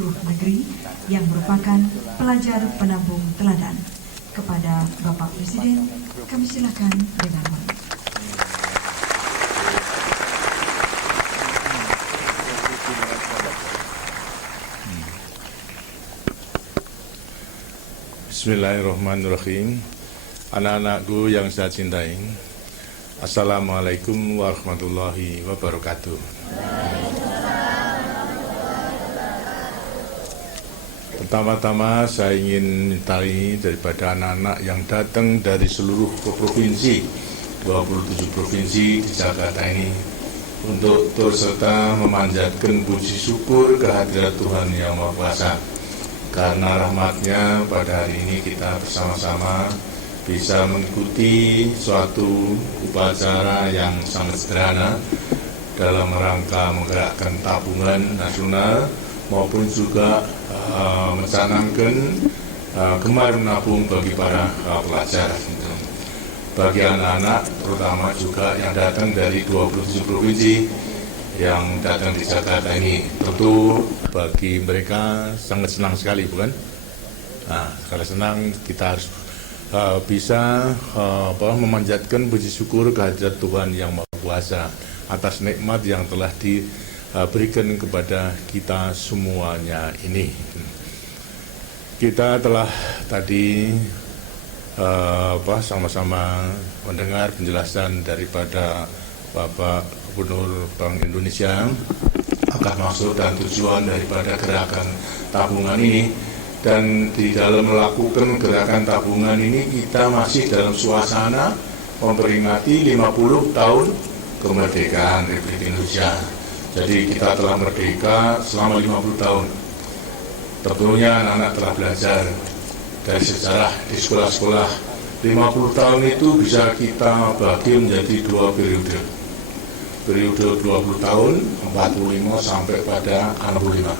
negeri yang merupakan pelajar penabung teladan. Kepada Bapak Presiden, kami silakan dengan hormat. Bismillahirrahmanirrahim. Anak-anakku yang saya cintai, Assalamualaikum warahmatullahi wabarakatuh. Pertama-tama saya ingin mintai daripada anak-anak yang datang dari seluruh provinsi, 27 provinsi di Jakarta ini, untuk turut serta memanjatkan puji syukur kehadirat Tuhan Yang Maha Kuasa. Karena rahmatnya pada hari ini kita bersama-sama bisa mengikuti suatu upacara yang sangat sederhana dalam rangka menggerakkan tabungan nasional maupun juga mencanangkan gemar menabung bagi para pelajar. Bagi anak-anak terutama juga yang datang dari 27 provinsi yang datang di Jakarta ini, tentu bagi mereka sangat senang sekali, bukan? Nah, kalau senang kita harus bisa memanjatkan puji syukur kehadirat Tuhan Yang Maha Kuasa atas nikmat yang telah diberikan kepada kita semuanya ini. Kita telah tadi sama-sama mendengar penjelasan daripada Bapak Gubernur Bank Indonesia akan maksud dan tujuan daripada gerakan tabungan ini. Dan di dalam melakukan gerakan tabungan ini kita masih dalam suasana memperingati 50 tahun kemerdekaan Republik Indonesia. Jadi kita telah merdeka selama 50 tahun. Tentunya anak-anak telah belajar dari sejarah di sekolah-sekolah. 50 tahun itu bisa kita bagi menjadi dua periode. Periode 20 tahun, 45 sampai pada 65.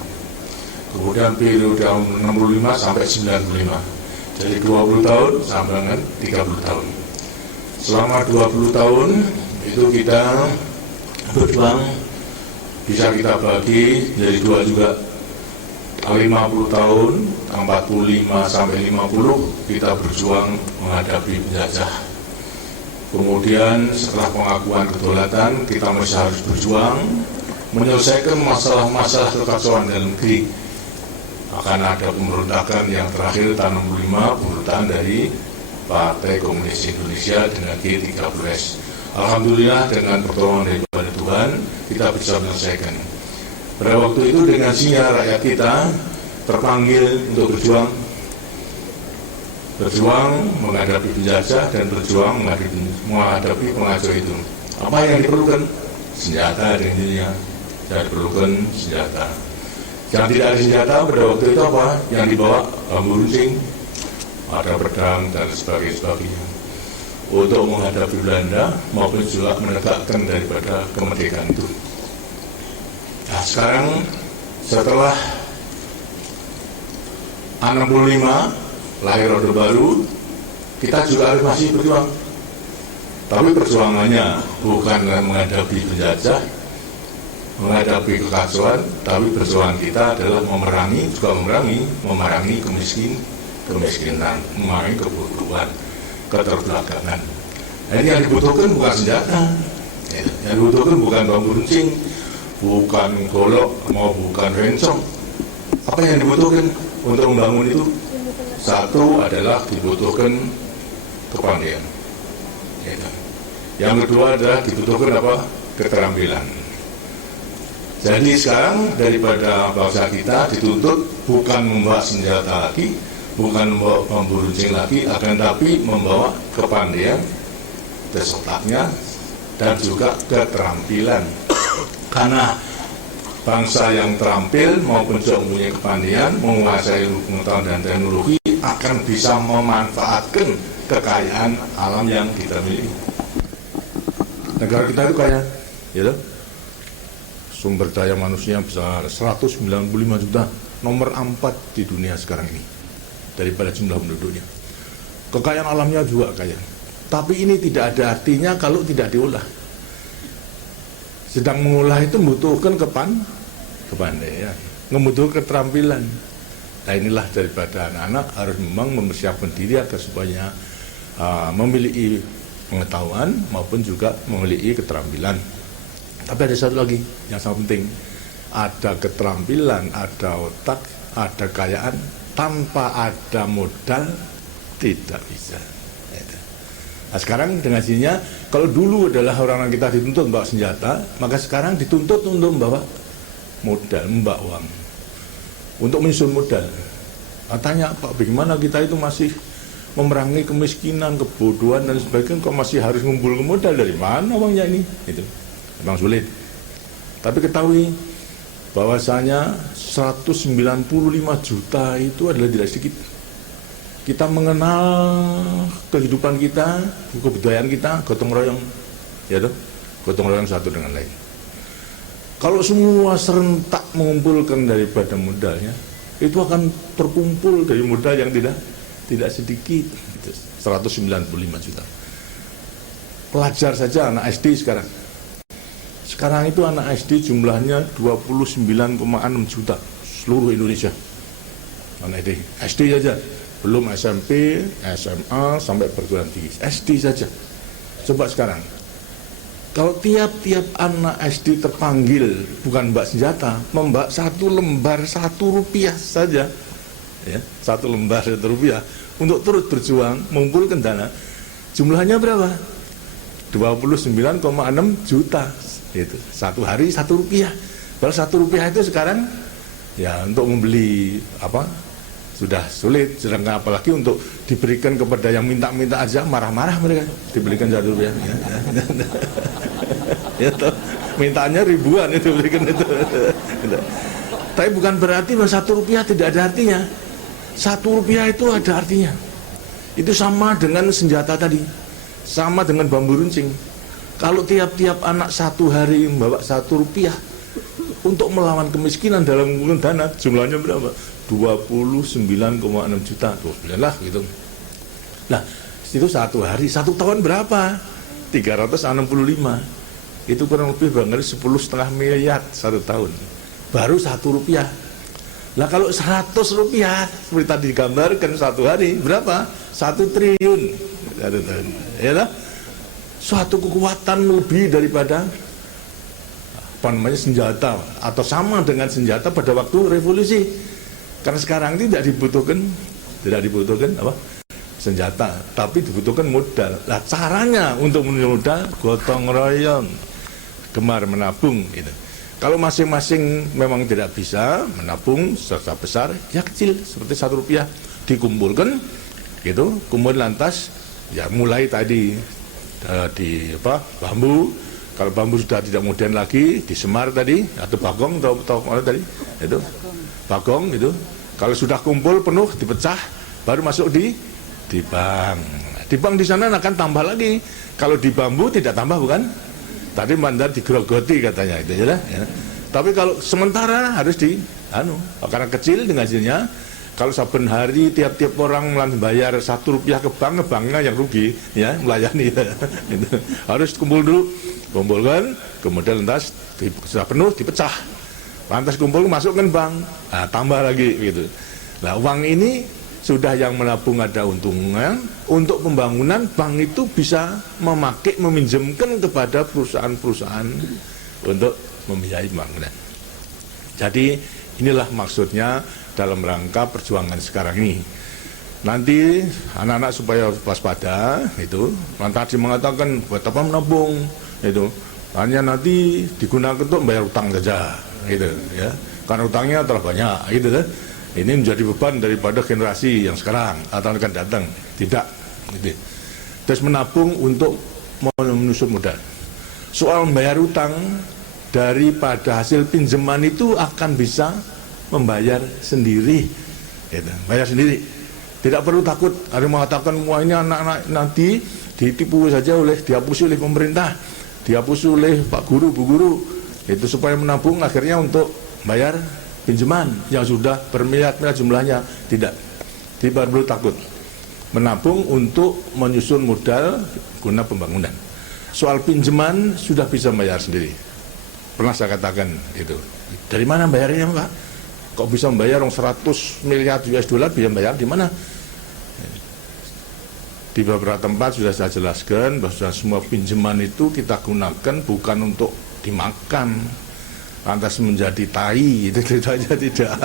Kemudian periode 65 sampai 95. Jadi 20 tahun sampai dengan 30 tahun. Selama 20 tahun itu kita berjuang, bisa kita bagi jadi dua juga. 50 tahun, 45 sampai 50 kita berjuang menghadapi penjajah. Kemudian setelah pengakuan kedaulatan kita masih harus berjuang menyelesaikan masalah-masalah kekacauan dalam negeri. Akan ada pemberontakan yang terakhir tahun 65, pemberontakan dari Partai Komunis Indonesia dengan G30S. Alhamdulillah dengan pertolongan daripada Tuhan kita bisa menyelesaikan. Pada waktu itu dengan sinyal rakyat kita terpanggil untuk berjuang menghadapi penjajah dan berjuang menghadapi pengacau itu. Apa yang diperlukan? Senjata dan intinya. Yang diperlukan senjata. Yang tidak ada senjata pada waktu itu apa? Yang dibawa bambu runcing, ada pedang dan sebagainya. Untuk menghadapi Belanda maupun juga menegakkan daripada kemerdekaan itu. Nah, sekarang setelah 65 lahir Orde Baru, kita juga harus masih berjuang. Tapi perjuangannya bukan menghadapi penjajah, menghadapi kekacauan, tapi perjuangan kita adalah memerangi kemiskinan, memerangi kebodohan, keterbelakangan. Ini yang dibutuhkan bukan senjata, yang dibutuhkan bukan bambu runcing, bukan golok, mau bukan rencong. Apa yang dibutuhkan untuk membangun itu? Satu adalah dibutuhkan kepandaian. Yang kedua adalah dibutuhkan apa? Keterampilan. Jadi sekarang daripada bangsa kita dituntut bukan membawa senjata lagi, bukan membawa bambu runcing lagi, akan tapi membawa kepandaian, tes otaknya, dan juga keterampilan. Karena bangsa yang terampil maupun juga mempunyai kepandaian, menguasai pengetahuan dan teknologi akan bisa memanfaatkan kekayaan alam yang kita miliki. Negara kita itu kaya, ya, sumber daya manusia besar, 195 juta, nomor 4 di dunia sekarang ini daripada jumlah penduduknya. Kekayaan alamnya juga kaya, tapi ini tidak ada artinya kalau tidak diolah. Sedang mengolah itu membutuhkan kepandaian. membutuhkan keterampilan. Nah inilah daripada anak-anak harus memang mempersiapkan diri agar supaya memiliki pengetahuan maupun juga memiliki keterampilan. Tapi ada satu lagi yang sangat penting, ada keterampilan, ada otak, ada kekayaan, tanpa ada modal tidak bisa. Nah sekarang dengan sininya, kalau dulu adalah orang-orang kita dituntut membawa senjata, maka sekarang dituntut untuk membawa modal, membawa uang, untuk menyusun modal. Nah, tanya Pak, bagaimana kita itu masih memerangi kemiskinan, kebodohan dan sebagainya, kok masih harus ngumpul modal, dari mana uangnya ini? Itu memang sulit. Tapi ketahui bahwasanya 195 juta itu adalah tidak sedikit. Kita mengenal kehidupan kita, kebudayaan kita, gotong royong, ya toh, gotong royong satu dengan lain. Kalau semua serentak mengumpulkan daripada modalnya, itu akan terkumpul dari modal yang tidak sedikit, 195 juta. Pelajar saja anak SD sekarang. Sekarang itu anak SD jumlahnya 29,6 juta seluruh Indonesia. Anak SD saja. Belum SMP, SMA, sampai perguruan tinggi. SD saja. Coba sekarang, kalau tiap-tiap anak SD terpanggil, bukan mbak senjata, membak satu lembar Rp1 saja, ya, satu lembar Rp1, untuk terus berjuang, mengumpulkan dana, jumlahnya berapa? 29,6 juta. Itu, satu hari Rp1. Kalau Rp1 itu sekarang, ya untuk membeli apa? Sudah sulit, sedangkan apalagi untuk diberikan kepada yang minta-minta aja marah-marah mereka, diberikan Rp1 ya toh, mintanya ribuan itu berikan itu. Tapi bukan berarti bahwa Rp1 tidak ada artinya. Rp1 itu ada artinya. Itu sama dengan senjata tadi, sama dengan bambu runcing. Kalau tiap-tiap anak satu hari membawa Rp1 untuk melawan kemiskinan dalam mengumpulkan dana, jumlahnya berapa? 29,6 juta, lah gitu. Nah, itu satu hari, satu tahun berapa? 365. Itu kurang lebih barangkali 10,5 miliar satu tahun. Baru Rp1. Lah kalau Rp100, seperti tadi digambarkan satu hari, berapa? 1 triliun satu tahun. Ya lah? Suatu kekuatan lebih daripada apa namanya senjata, atau sama dengan senjata pada waktu revolusi. Karena sekarang tidak dibutuhkan apa? Senjata, tapi dibutuhkan modal. Nah, caranya untuk menyusun modal, gotong royong, gemar menabung gitu. Kalau masing-masing memang tidak bisa menabung secara besar, ya kecil seperti Rp1 dikumpulkan gitu, kemudian lantas ya mulai tadi di apa? Bambu. Kalau bambu sudah tidak modern lagi, disemar tadi atau bagong atau apa tadi? Itu bagong itu. Kalau sudah kumpul penuh dipecah, baru masuk di bank. Di bank di sana akan tambah lagi. Kalau di bambu tidak tambah, bukan? Tadi mandar digerogoti katanya itu ya. Tapi kalau sementara harus karena kecil dengan hasilnya. Kalau saben hari tiap-tiap orang bayar Rp1 ke bank, banknya yang rugi ya melayani ya. Gitu. Harus kumpulkan, kemudian lantas sudah penuh dipecah. Lantas kumpul masukkan bank, nah, tambah lagi gitu. Nah uang ini sudah yang menabung ada untungnya, untuk pembangunan bank itu bisa meminjamkan kepada perusahaan-perusahaan untuk membiayai pembangunan. Jadi inilah maksudnya dalam rangka perjuangan sekarang ini. Nanti anak-anak supaya waspada itu, nanti mengatakan buat apa menabung itu, hanya nanti digunakan untuk bayar utang saja. Gitu ya, karena utangnya telah banyak gitu kan. Ini menjadi beban daripada generasi yang sekarang atau akan datang. Tidak gitu. Terus menabung untuk menyusun modal. Soal membayar utang, daripada hasil pinjaman itu akan bisa membayar sendiri gitu. Bayar sendiri, tidak perlu takut ada mengatakan wah ini anak-anak nanti ditipu saja dihapusi oleh pemerintah, dihapusi oleh Pak Guru, Bu Guru. Itu supaya menabung akhirnya untuk bayar pinjaman yang sudah bermiliar-miliar jumlahnya. Tidak perlu takut. Menabung untuk menyusun modal guna pembangunan. Soal pinjaman sudah bisa bayar sendiri. Pernah saya katakan itu. Dari mana bayarnya Pak? Kok bisa membayar 100 miliar US dollar, bisa membayar di mana? Di beberapa tempat sudah saya jelaskan bahwa semua pinjaman itu kita gunakan bukan untuk dimakan, lantas menjadi tai, itu saja tidak.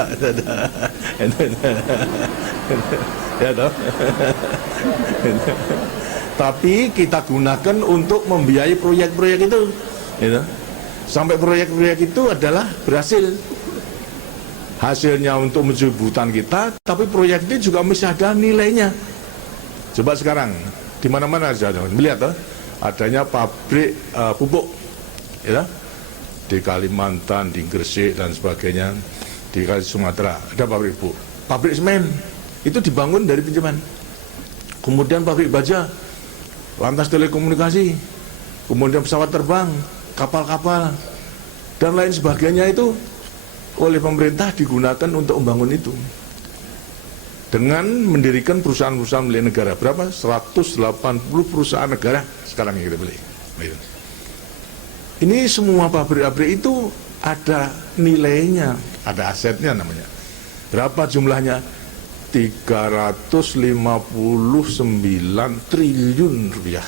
Ya toh? Tapi kita gunakan untuk membiayai proyek-proyek itu, gitu. Sampai proyek-proyek itu adalah berhasil. Hasilnya untuk mencubutan kita, tapi proyek itu juga mesti ada nilainya. Coba sekarang di mana-mana saja melihat adanya pabrik pupuk, ya, di Kalimantan, di Gresik dan sebagainya, di Sumatera ada pabrik pupuk, pabrik semen itu dibangun dari pinjaman. Kemudian pabrik baja, lantas telekomunikasi, kemudian pesawat terbang, kapal-kapal dan lain sebagainya itu oleh pemerintah digunakan untuk membangun itu. Dengan mendirikan perusahaan-perusahaan milik negara. Berapa? 180 perusahaan negara sekarang yang kita beli. Ini semua pabrik-pabrik itu ada nilainya, ada asetnya namanya. Berapa jumlahnya? 359 triliun rupiah.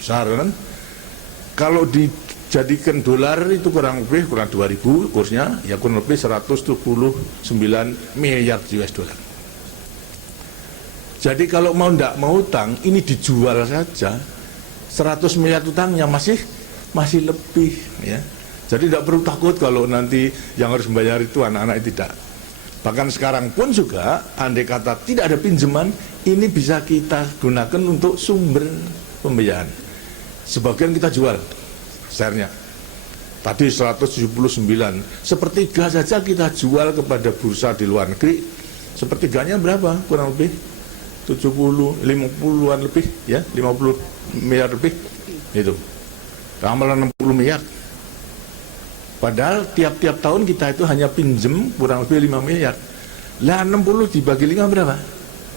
Besar kan? Kalau dijadikan dolar itu kurang 2.000 kursnya, ya kurang lebih 179 miliar US dollar. Jadi kalau tidak mau utang, ini dijual saja 100 miliar utangnya masih lebih, ya. Jadi tidak perlu takut kalau nanti yang harus membayar itu anak-anak tidak. Bahkan sekarang pun juga andai kata tidak ada pinjaman, ini bisa kita gunakan untuk sumber pembiayaan. Sebagian kita jual share-nya. Tadi 179, sepertiga saja kita jual kepada bursa di luar negeri. Sepertiganya berapa? Kurang lebih 50-an lebih, ya, 50 miliar lebih, itu ramalan 60 miliar. Padahal tiap-tiap tahun kita itu hanya pinjem kurang lebih 5 miliar. Lah 60 dibagi 5 berapa?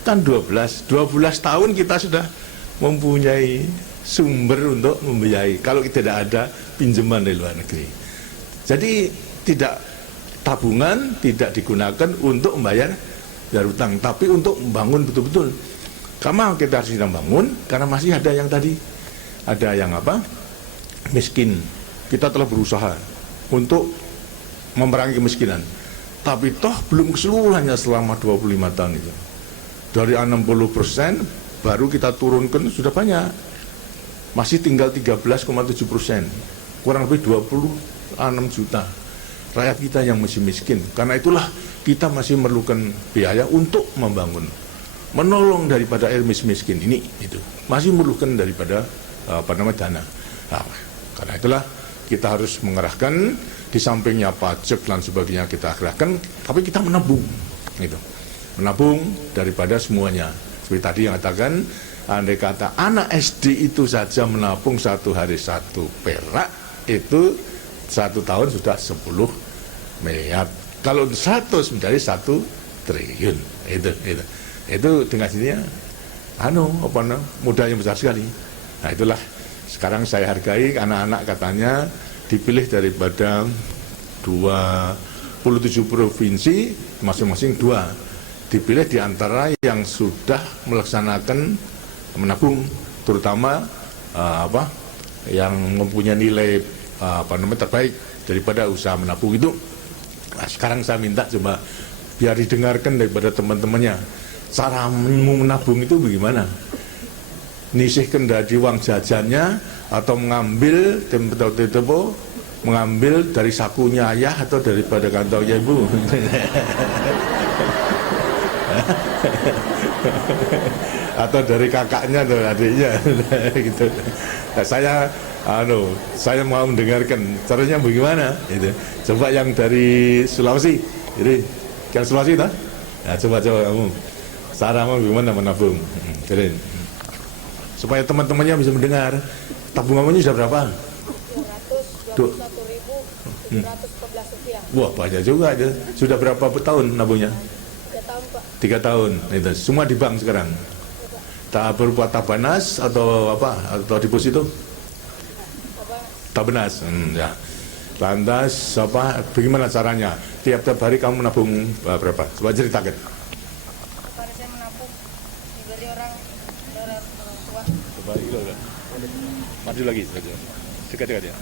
Kan 12 tahun kita sudah mempunyai sumber untuk membiayai kalau tidak ada pinjaman dari luar negeri. Jadi tidak tabungan, tidak digunakan untuk membayar dari utang, tapi untuk membangun betul-betul. Karena kita harus membangun, karena masih ada yang tadi, ada yang miskin. Kita telah berusaha untuk memerangi kemiskinan, tapi toh belum keseluruhannya selama 25 tahun itu. Dari 60% baru kita turunkan sudah banyak, masih tinggal 13,7%, kurang lebih 26 juta rakyat kita yang masih miskin. Karena itulah kita masih memerlukan biaya untuk membangun, menolong daripada miskin ini, itu masih memerlukan daripada dana. Nah, karena itulah kita harus mengerahkan, di sampingnya pajak dan sebagainya kita kerahkan, tapi kita menabung, gitu. Menabung daripada semuanya. Seperti tadi yang katakan, andai kata anak SD itu saja menabung 1 hari 1 perak, itu 1 tahun sudah 10 miliar. Kalau 100 menjadi 1 triliun, itu dengan sininya, modal yang besar sekali. Nah itulah sekarang saya hargai anak-anak katanya dipilih daripada 27 provinsi, masing-masing 2, dipilih di antara yang sudah melaksanakan menabung, terutama yang mempunyai nilai terbaik daripada usaha menabung itu. Nah, sekarang saya minta coba biar didengarkan daripada teman-temannya, cara menabung itu bagaimana? Nisihkan dari uang jajannya atau mengambil mengambil dari sakunya ayah atau daripada kantongnya ibu. Atau dari kakaknya atau adiknya gitu. Nah, saya mau mendengarkan caranya bagaimana itu. Coba yang dari Sulawesi, jadi yang Sulawesi itu, nah, coba kamu cara bagaimana menabung, jadi supaya teman-temannya bisa mendengar. Tabungannya sudah berapa? 221.714 rupiah. Wah, banyak juga aja. Sudah berapa tahun nabungnya? 3 tahun, Pak. 3 tahun. Itu semua di bank sekarang. Tak berupa tabanas atau atau deposito? Tabanas. Ya. Lantas bagaimana caranya? tiap-tiap hari kamu menabung berapa? Coba ceritakan. Kemarin saya menabung diberi orang tua. Coba itu kan. Maju lagi, dekat-dekat ya.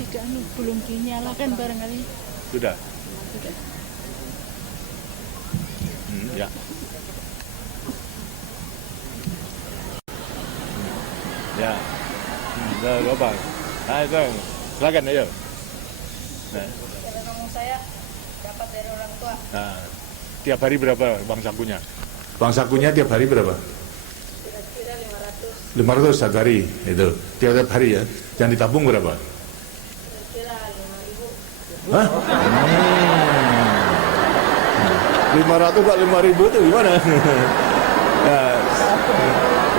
Tidak, belum dinyalakan barangkali. Sudah. Sudah. Ya. Ya. Gak apa. Itu. Silakan ayo. Nah, Kalau nabung saya dapat dari orang tua. nah, tiap hari berapa uang sakunya? Uang sakunya tiap hari berapa? Kira-kira 500 500. satu hari itu. Tiap hari ya. Yang ditabung berapa? Kira-kira 5.000. Hah? 500 kok 5.000 itu gimana? Ya,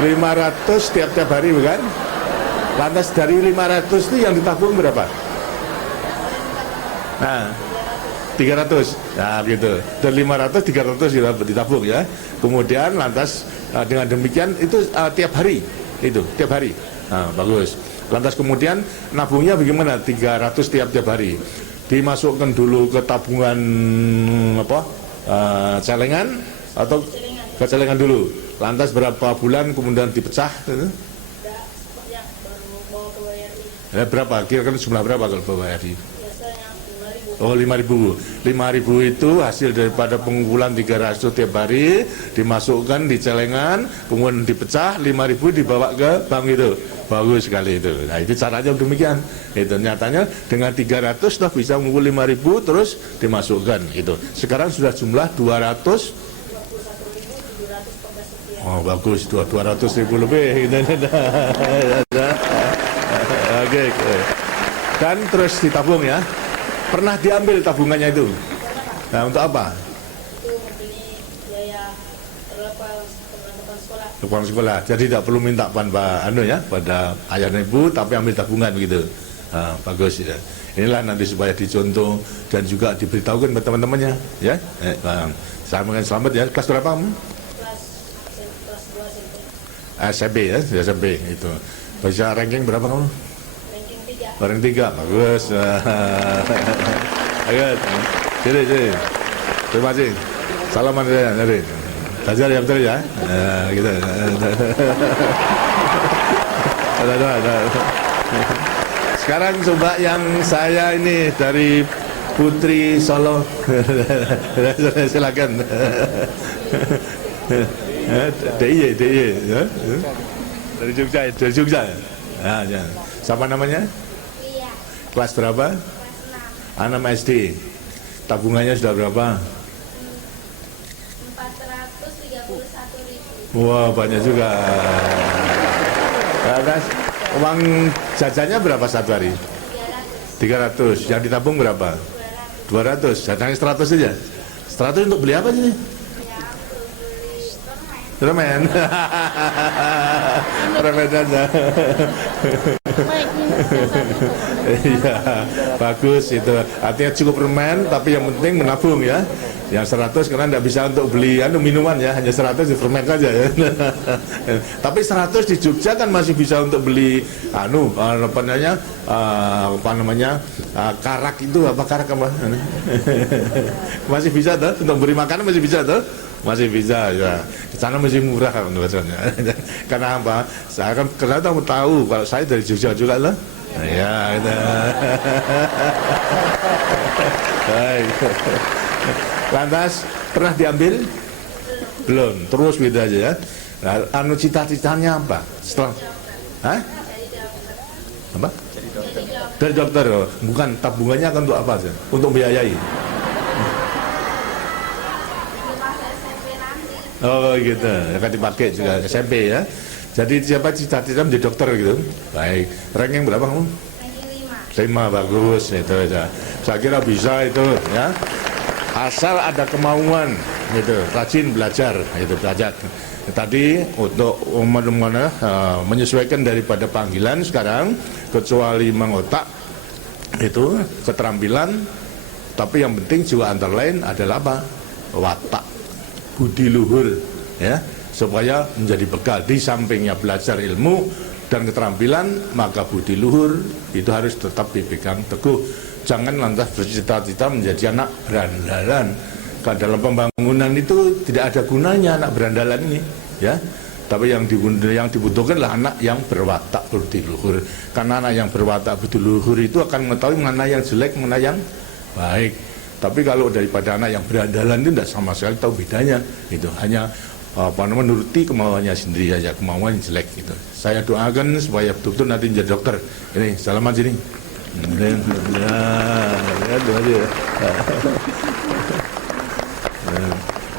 500 tiap-tiap hari bukan? Lantas dari 500 itu yang ditabung berapa? Nah, 300. Nah, gitu. Dari 500 300 ditabung ya. Kemudian lantas dengan demikian itu tiap hari. Itu, tiap hari. Nah, bagus. Lantas kemudian nabungnya bagaimana? 300 tiap-tiap hari. Dimasukkan dulu ke tabungan apa? Celengan atau ke celengan dulu. Lantas berapa bulan kemudian dipecah gitu? Yang baru bawa ke BRI. Ya, berapa? Kira-kira jumlah berapa kalau bawa RI? Biasanya 5.000. Oh, 5.000. 5.000 itu hasil daripada pengumpulan 300 tiap hari, dimasukkan di celengan, kemudian dipecah, 5.000 dibawa ke bank itu. Bagus sekali itu. Nah, itu caranya demikian. Itu nyatanya dengan 300 sudah bisa mengumpul 5.000 terus dimasukkan itu. Sekarang sudah jumlah 200. Oh, bagus, 200.000 lebih gitu. Oke. Dan terus ditabung ya. Pernah diambil tabungannya itu? Nah, untuk apa? Itu membeli biaya perlengkapan sekolah. Uang sekolah. Jadi tidak perlu minta pada ayah dan ibu, tapi ambil tabungan begitu. Nah, bagus ya. Inilah nanti supaya dicontoh dan juga diberitahukan ke teman-temannya, ya. Selamat ya. Kelas berapa kamu? Kelas 2 SMP. SMP ya, SMP itu. Bisa ranking berapa kamu? Ranking 3. Orang 3, bagus. Ayo, sini. Terima kasih. Salaman saya, dari. Belajar yang betul ya. Gitu. Sekarang coba yang saya ini dari Putri Solo. Silakan. DIY ya. Dari Jogja. Nah, ya. Siapa namanya? Iya. Kelas berapa? Kelas 6. 6 SD. Tabungannya sudah berapa? 431.000. Wah, banyak juga. Atas uang jajannya berapa satu hari? 300. Yang ditabung berapa? 200. Jajannya 100 saja. 100 untuk beli apa sih? Permen. Permen aja. Iya, bagus itu. Artinya cukup permen, tapi yang penting menabung ya. Yang 100 karena tidak bisa untuk beli minuman ya, hanya 100 di permen saja ya. Tapi 100 di Jogja kan masih bisa untuk beli karak itu karak apa? Masih bisa tuh untuk beri makanan masih bisa tuh. Masih bisa ya. Di sana masih murah kan karena apa? Saya kan karena tahu kalau saya dari Jogja juga lah. Ya, itu. Baik. Lantas pernah diambil? Belum. Terus gitu aja ya. Nah, cita-citanya apa? Setelah Hah? Apa? Dari dokter. Bukan, tabungannya akan untuk apa sih? Untuk biayai. Oh gitu, akan dipakai juga SMP ya. Jadi siapa cita-cita menjadi dokter gitu? Baik. Ranking berapa kamu? Ranking 5. 5, bagus itu aja. Saya kira bisa itu ya. Asal ada kemauan gitu, rajin belajar itu belajar. Tadi untuk menyesuaikan daripada panggilan sekarang, kecuali mengotak itu keterampilan, tapi yang penting juga antara lain adalah apa? Watak, budi luhur ya, supaya menjadi bekal. Di sampingnya belajar ilmu dan keterampilan, maka budi luhur itu harus tetap dipegang teguh. jangan lantas bercita-cita menjadi anak berandalan. Kalau dalam pembangunan itu tidak ada gunanya anak berandalan ini, ya. Tapi yang dibutuhkan adalah anak yang berwatak budi luhur. Karena anak yang berwatak budi luhur itu akan mengetahui mana yang jelek, mana yang baik. Tapi kalau daripada anak yang berandalan itu tidak sama sekali tahu bedanya. Itu hanya menuruti kemauannya sendiri saja, kemauan yang jelek gitu. Saya doakan supaya betul-betul nanti menjadi dokter. Ini salaman sini.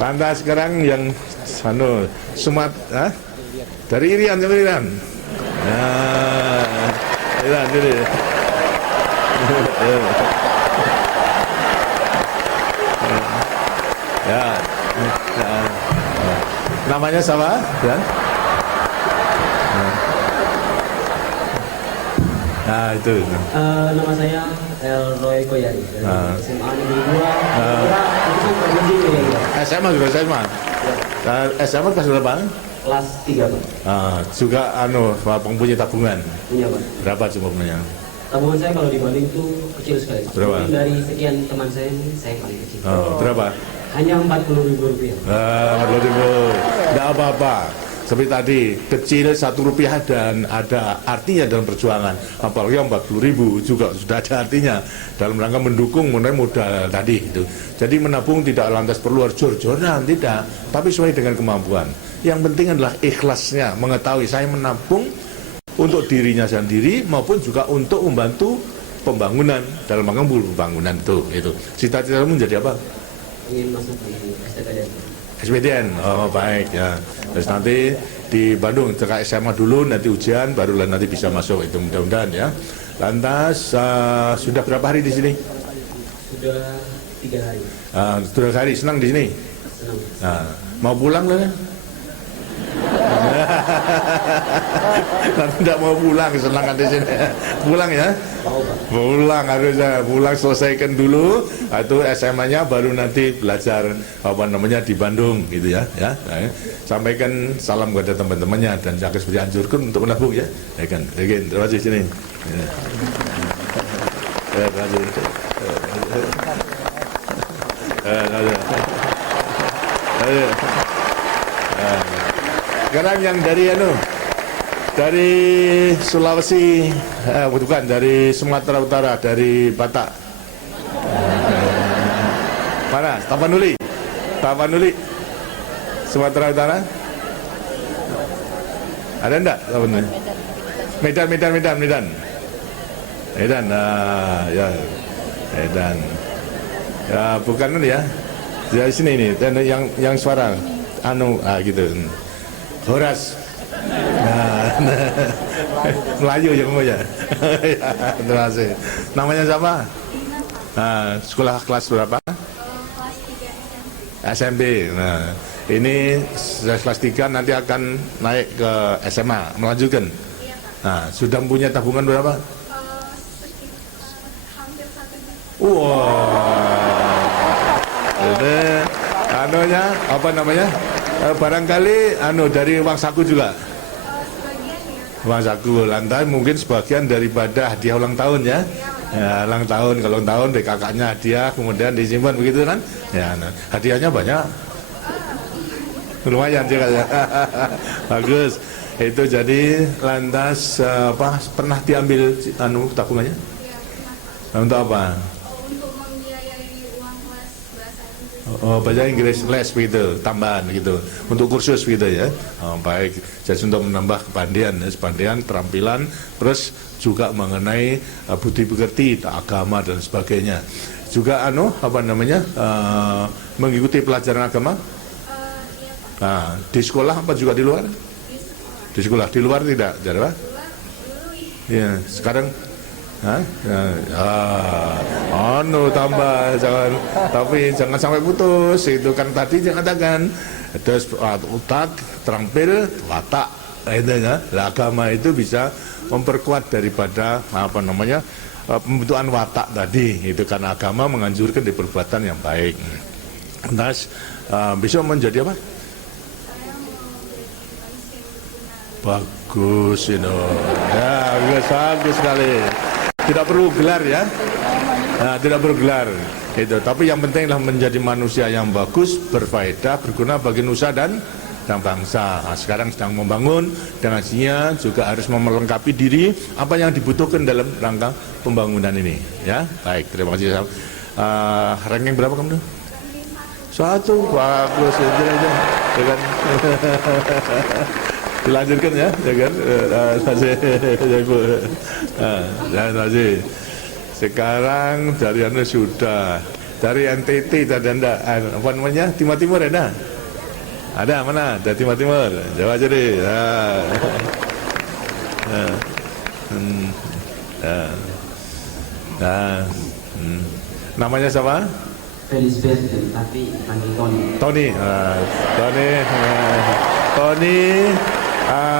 Lantas sekarang yang dari Irian sama Irian. Irian jadi. Ya. Namanya sama, ya? Nah, itu. Nama saya Elroy Koyari dari SMA Negeri 2. SMA juga SMA. SMA kelas berapa? Kelas 3, Pak. Juga punya tabungan. Punya, Pak. Berapa jumlahnya? Tabungan saya kalau dibanding itu kecil sekali. Berapa? Mungkin dari sekian teman saya ini saya paling kecil. Berapa? Hanya Rp40.000. 40.000. Tidak apa-apa. Seperti tadi, kecil Rp1 dan ada artinya dalam perjuangan. Apalagi 40.000 juga sudah ada artinya dalam rangka mendukung mengenai modal tadi itu. Jadi menabung tidak lantas perlu harus jor-joran, tidak. Tapi sesuai dengan kemampuan. Yang penting adalah ikhlasnya, mengetahui saya menabung untuk dirinya sendiri maupun juga untuk membantu pembangunan dalam rangka pembangunan itu. Cita-cita menjadi apa? Ingin masuk di STPDN. SPDN, baik ya. Terus nanti di Bandung, cekak SMA dulu, nanti ujian, barulah nanti bisa masuk itu mudah-mudahan ya. Lantas sudah berapa hari di sini? Sudah 3 hari. Sudah hari, senang di sini? Senang. Mau pulang lah? Nanti tidak mau pulang, senang di sini. Pulang ya? Mau, Pak. Pulang harusnya, pulang selesaikan dulu atau SMA-nya baru nanti belajar di Bandung gitu ya. Sampaikan salam kepada teman-temannya dan jangan seperti anjurkan untuk menabung ya. Ya kan. Terima kasih sini. Terima kasih. Sekarang yang dari Sulawesi, bukan dari Sumatera Utara, dari Batak. Mana? Tapanuli, Sumatera Utara. Ada enggak? Tapanuli. Medan. Ya, Medan. Ya, bukan ya. Dari sini ini, dan yang suara, gitu. Horas. Melayu ya kamu ya. Terima kasih. Namanya siapa? Sekolah kelas berapa? Kelas 3 SMP. Nah, ini kelas 3 nanti akan naik ke SMA, melanjutkan. Iya, Pak. Nah, sudah punya tabungan berapa? Hampir 1 juta. Wah. Ini apa namanya? Barangkali dari uang saku juga. Sebagian ya. Uang saku, lantas mungkin sebagian daripada hadiah ulang tahun ya. Ya, ulang tahun, kalau ulang tahun dari kakaknya hadiah, kemudian disimpan begitu kan? Ya, hadiahnya banyak. Lumayan juga ya. Bagus. Itu jadi lantas pernah diambil tabungannya? Iya, pernah. Untuk apa? Untuk membiayai uang kelas bahasa Inggris. Bahasa Inggris les begitu, tambahan gitu. Untuk kursus gitu ya. Baik. Jadi untuk menambah kepandaian, keterampilan, terus juga mengenai budi pekerti, agama dan sebagainya. Juga mengikuti pelajaran agama. Iya, Pak. Nah, di sekolah apa juga di luar? Di sekolah. Di sekolah, di luar tidak, jadi apa? Dulu Iya, sekarang tambah jangan, tapi jangan sampai putus. Itu kan tadi jangan katakan terus otak, terampil, watak, itu ya. Agama itu bisa memperkuat daripada pembentukan watak tadi. Itu karena agama menganjurkan di perbuatan yang baik. Terus bisa menjadi apa? saya mau jadi manusia yang berguna. Bagus, ya, bagus sekali. Tidak perlu gelar ya. Nah, tidak bergelar itu. Tapi yang penting adalah menjadi manusia yang bagus, berfaedah, berguna bagi nusa dan bangsa. Nah, sekarang sedang membangun, dengan sini juga harus melengkapi diri apa yang dibutuhkan dalam rangka pembangunan ini. Ya, baik. Terima kasih. Ranking berapa kamu? Satu, bagus. Ya kan? Dilanjutkan ya kan? Terima kasih. Sekarang dari Anda sudah dari NTT tadi Anda apa namanya Timur Timur ada? Ada mana? Dari Timur Timur. Jawab aja deh. Namanya siapa? Felis Bertel, tapi panggil Tony. Tony. Tony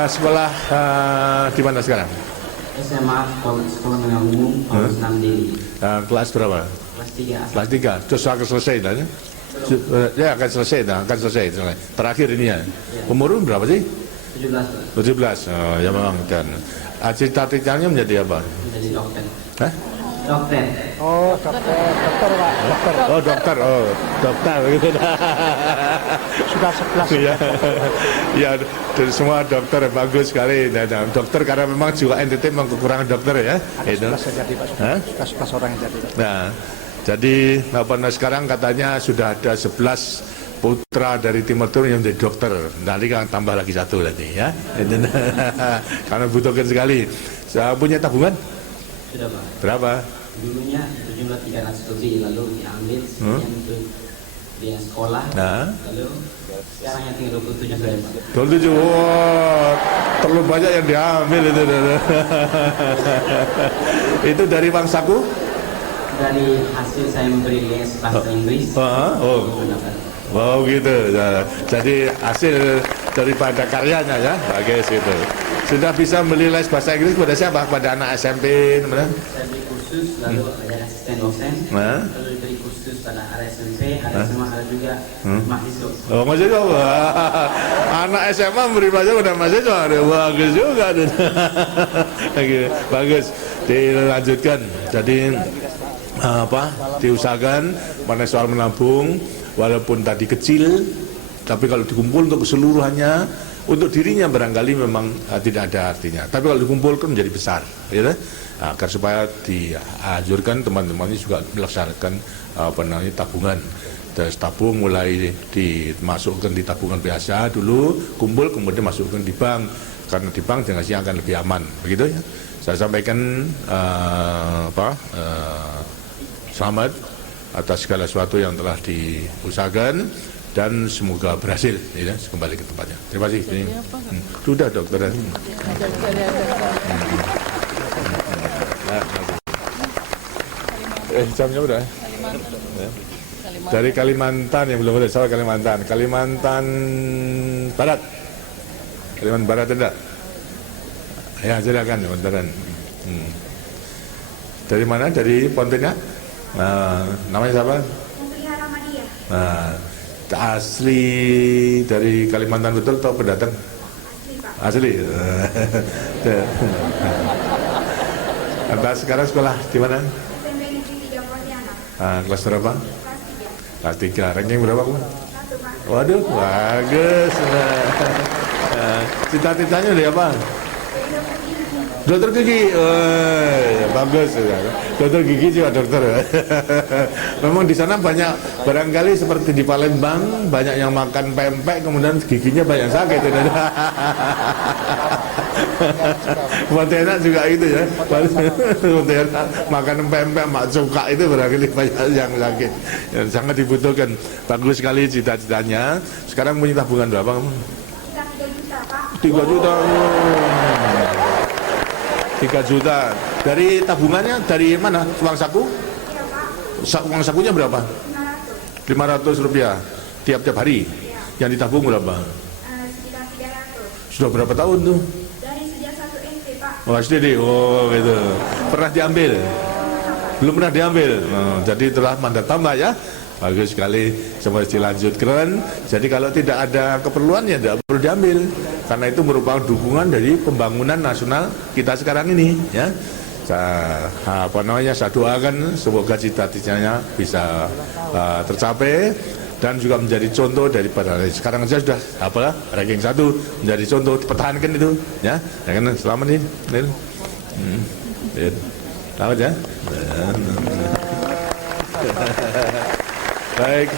sekolah di mana sekarang? SMA Sekolah Menengah Umum Paulus 6 Deli. Kelas berapa? Kelas 3. Kelas 3. Terus akan selesai dah ya? Ya akan selesai. Terakhir ini ya. Umur berapa sih? 17. 17. Oh, ya memang kan. Cita-citanya menjadi apa? Menjadi dokter. Hah? Dokter. Oh, dokter. Oh, dokter gitu. Sudah 11. Iya. Ya, dari semua dokter bagus sekali. Dan dokter karena memang juga NTT memang kekurangan dokter ya. Itu. 11 jadi Pak. Hah? 11 orang jadi Pak. Nah, jadi sekarang katanya sudah ada 11 putra dari Timur Timur yang menjadi dokter. Nanti kan tambah lagi satu nanti ya. Karena butuhkan sekali. Saya punya tabungan? Sudah Pak. Berapa? Dulunya berjumlah 300 lebih, lalu diambil sekian untuk biaya sekolah. Nah. Lalu sekarang yang tinggal 27 saya Pak. 27, wah, terlalu banyak yang diambil itu. Itu dari uang saku? Dari hasil saya memberi les bahasa Inggris. Oh. Wow gitu. Jadi hasil daripada karyanya ya, bagus itu. Sudah bisa beli les bahasa Inggris pada siapa? Pada anak SMP, mana? Saya beri kursus, lalu ada asisten dosen, lalu diberi kursus pada ada SMP, ada SMA, ada juga mahasiswa. Oh, mahasiswa. Anak SMA beri belajar pada mahasiswa. Bagus juga. Bagus. Dilanjutkan. Jadi diusahakan pada soal menabung walaupun tadi kecil, tapi kalau dikumpul untuk keseluruhannya, untuk dirinya barangkali memang tidak ada artinya, tapi kalau dikumpulkan menjadi besar gitu. Agar supaya dianjurkan teman-temannya juga melaksanakan tabungan. Terus tabung mulai dimasukkan di tabungan biasa dulu, kumpul kemudian masukkan di bank, karena di bank dengan sih akan lebih aman, begitu ya. Saya sampaikan selamat atas segala sesuatu yang telah diusahakan dan semoga berhasil ya, kembali ke tempatnya. Terima kasih. Sudah dokter. Jamnya udah. Dari Kalimantan yang belum ada, soal Kalimantan Barat. Kalimantan Barat ada. Ya silakan bentar. Dari mana? Dari Pontianak? Namanya siapa? Putri Haramadiyah. Asli dari Kalimantan betul atau pendatang? Asli Pak. Asli. Anda sekarang sekolah di mana? SMP Negeri 3 Pontianak. Kelas berapa? Kelas 3. Kelas 3. Ranking berapa? 1 Pak. Waduh, bagus. Cita-citanya udah apa? Dokter gigi, bagus. Dokter gigi juga dokter. Memang di sana banyak, barangkali seperti di Palembang, banyak yang makan pempek, kemudian giginya banyak sakit. Pontianak juga itu ya. Pontianak makan pempek, mak cuka itu barangkali banyak yang sakit. Yang sangat dibutuhkan. Bagus sekali cita-citanya. Sekarang punya tabungan berapa kamu? Kita 3 juta Pak. 3 juta. 3 juta. Dari tabungannya dari mana? Uang saku? Iya Pak. Uang sakunya berapa? 500. 500 rupiah tiap-tiap hari. Iya. Yang ditabung berapa? Sekitar 300. Sudah berapa tahun tuh? Dari sejak 1 SD Pak. Oh, SD. Oh, gitu. Pernah diambil? Belum pernah diambil. Jadi telah mandat tambah ya. Bagus sekali, semua dilanjutkan. Jadi kalau tidak ada keperluan ya tidak perlu diambil, karena itu merupakan dukungan dari pembangunan nasional kita sekarang ini. Ya, saya doakan semoga cita-citanya bisa tercapai dan juga menjadi contoh daripada sekarang saja sudah ranking 1 menjadi contoh, dipertahankan itu ya kan. Selamat nih. Selamat ya. Baik.